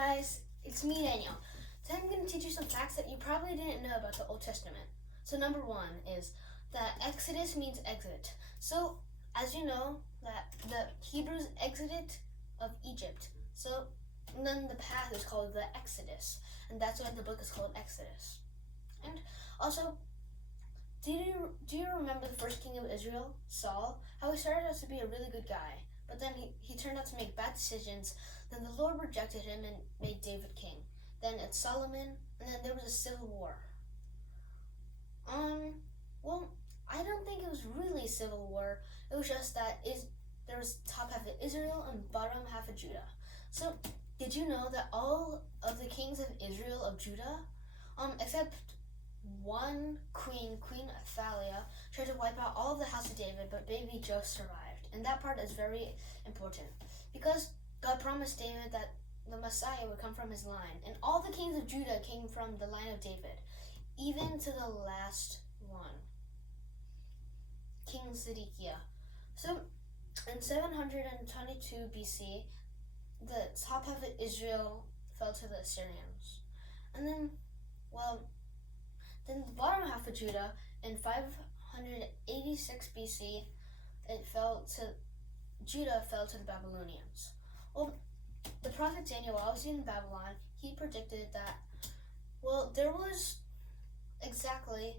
guys, it's me, Daniel. Today I'm going to teach you some facts that you probably didn't know about the Old Testament. So number one is that Exodus means exit. So as you know, that the Hebrews exited of Egypt. So then the path is called the Exodus, and that's why the book is called Exodus. And also, do you remember the first king of Israel, Saul? How he started out to be a really good guy, but then he turned out to make bad decisions. Then the Lord rejected him and made David king. Then it's Solomon, and then there was a civil war. Well, I don't think it was really a civil war. It was just that there was top half of Israel and bottom half of Judah. So, did you know that all of the kings of Israel, of Judah, except one queen, Queen Athaliah, tried to wipe out all of the house of David, but baby Joseph survived. And that part is very important because God promised David that the Messiah would come from his line. And all the kings of Judah came from the line of David, even to the last one, King Zedekiah. So, in 722 BC, the top half of Israel fell to the Assyrians. And then, then the bottom half of Judah, in 586 BC, Judah fell to the Babylonians. Well, the prophet Daniel, while he was in Babylon, he predicted that, there was exactly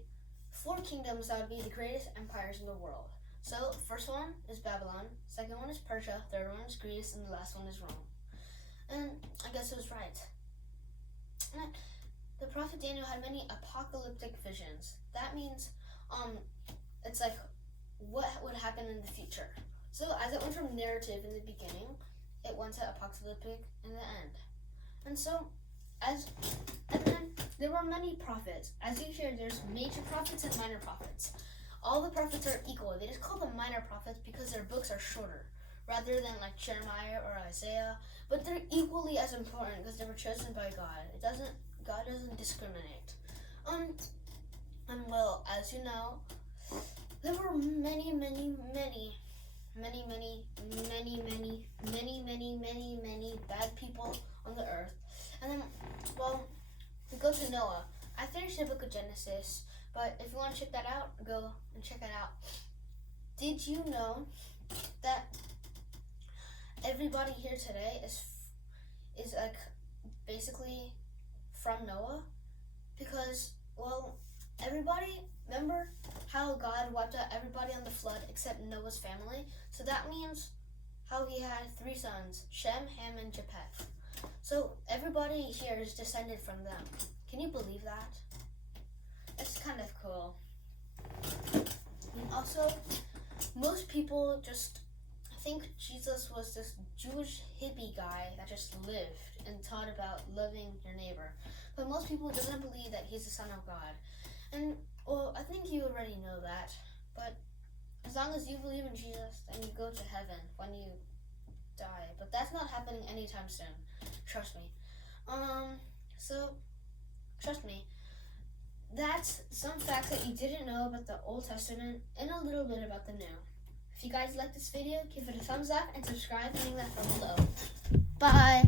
4 kingdoms that would be the greatest empires in the world. So, first one is Babylon, second one is Persia, third one is Greece, and the last one is Rome. And I guess it was right. And the prophet Daniel had many apocalyptic visions. That means, it's like what would happen in the future. So, as it went from narrative in the beginning, it went to apocalyptic in the end. And so, and then there were many prophets. As you hear, there's major prophets and minor prophets. All the prophets are equal. They just call them minor prophets because their books are shorter, rather than like Jeremiah or Isaiah. But they're equally as important because they were chosen by God. God doesn't discriminate. As you know, there were many bad people on the earth. And then, we go to Noah. I finished the book of Genesis, but if you want to check that out, go and check it out. Did you know that everybody here today is like basically from Noah? Because, everybody, remember how God wiped out everybody on the flood except Noah's family? So that means how he had 3 sons, Shem, Ham, and Japheth. So everybody here is descended from them. Can you believe that? It's kind of cool. And also, most people just think Jesus was this Jewish hippie guy that just lived and taught about loving your neighbor. But most people doesn't believe that he's the Son of God. And, I think you already know that. But as long as you believe in Jesus, then you go to heaven when you die. But that's not happening anytime soon. Trust me. Trust me. That's some facts that you didn't know about the Old Testament and a little bit about the New. If you guys like this video, give it a thumbs up and subscribe, hitting that bell below. Bye!